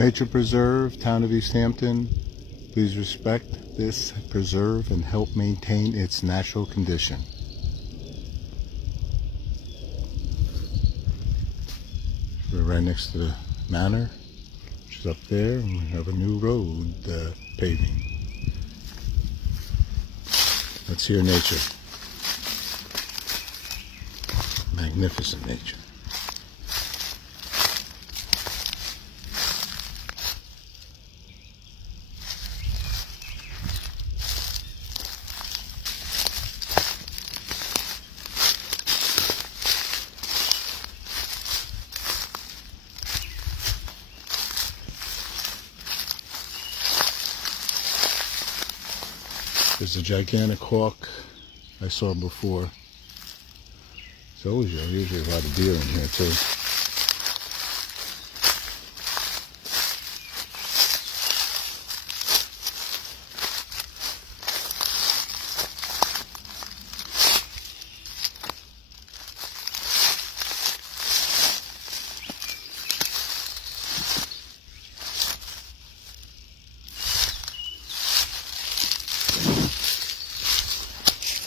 Nature Preserve, Town of East Hampton. Please respect this preserve and help maintain its natural condition. We're right next to the manor, which is up there, and we have a new road paving. Let's hear nature. Magnificent nature. There's a gigantic hawk I saw before. There's usually a lot of deer in here too.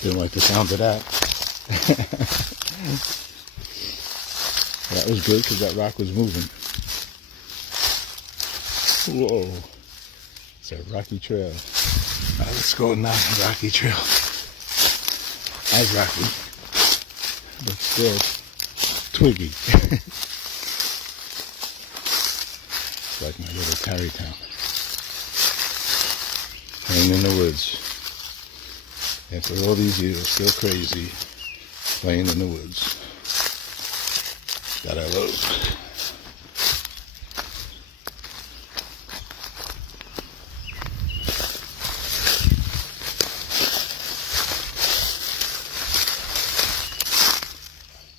Didn't like the sound of that. That was good because that rock was moving. Whoa. It's a rocky trail. Let's go down the rocky trail. As rocky, but still twiggy. It's like my little Tarrytown. Playing in the woods. After all these years, still crazy, playing in the woods. That I love.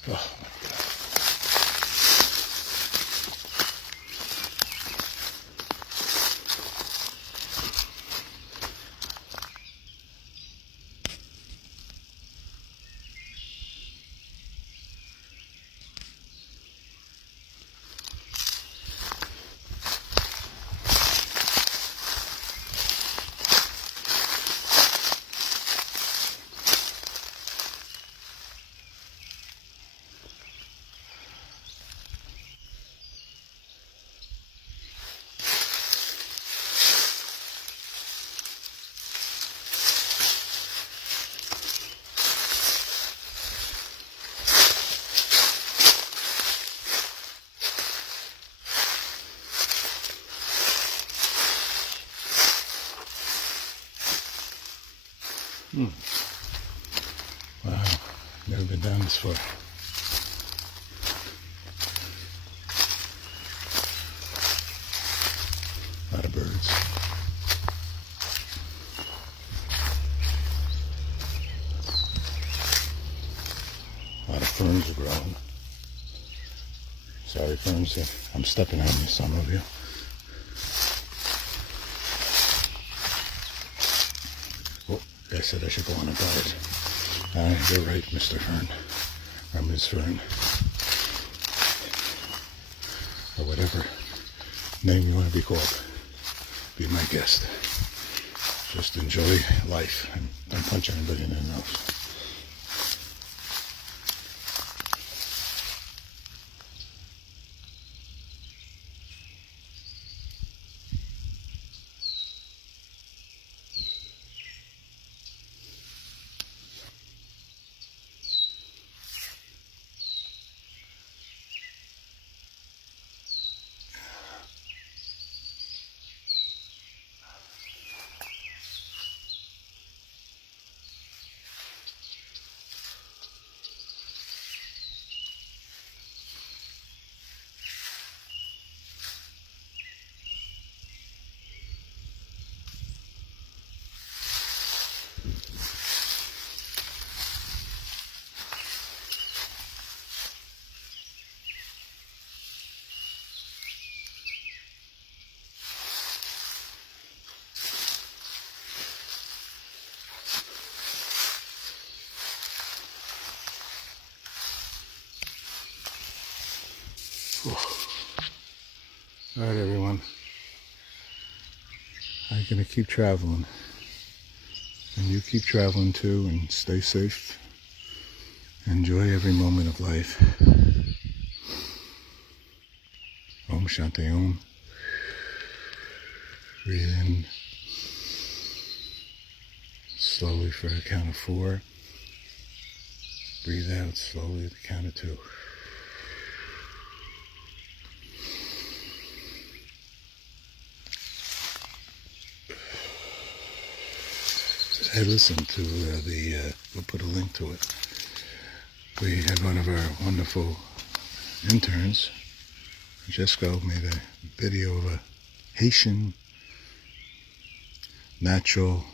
Oh my God. Wow, never been down this far. A lot of birds. A lot of ferns are growing. Sorry, ferns, I'm stepping on you, some of you. I said I should go on a diet. You're right, Mr. Fern. Or Ms. Fern. Or whatever name you want to be called. Be my guest. Just enjoy life and don't punch anybody in the nose. All right, everyone. I'm going to keep traveling. And you keep traveling too, and stay safe. Enjoy every moment of life. Om Shanti Om. Breathe in slowly for a count of 4. Breathe out slowly at the count of 2. Hey, listen to we'll put a link to it. We had one of our wonderful interns, Jessica, made a video of a Haitian natural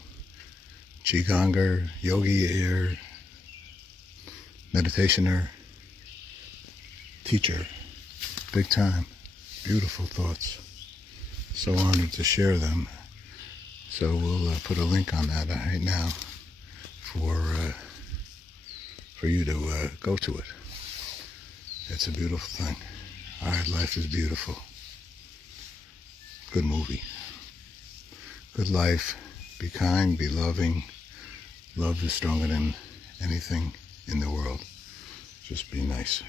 Qigonger, yogi meditationer, teacher, big time, beautiful thoughts. So honored to share them. So we'll put a link on that right now for you to go to it. It's a beautiful thing. All right, life is beautiful. Good movie. Good life. Be kind, be loving. Love is stronger than anything in the world. Just be nice.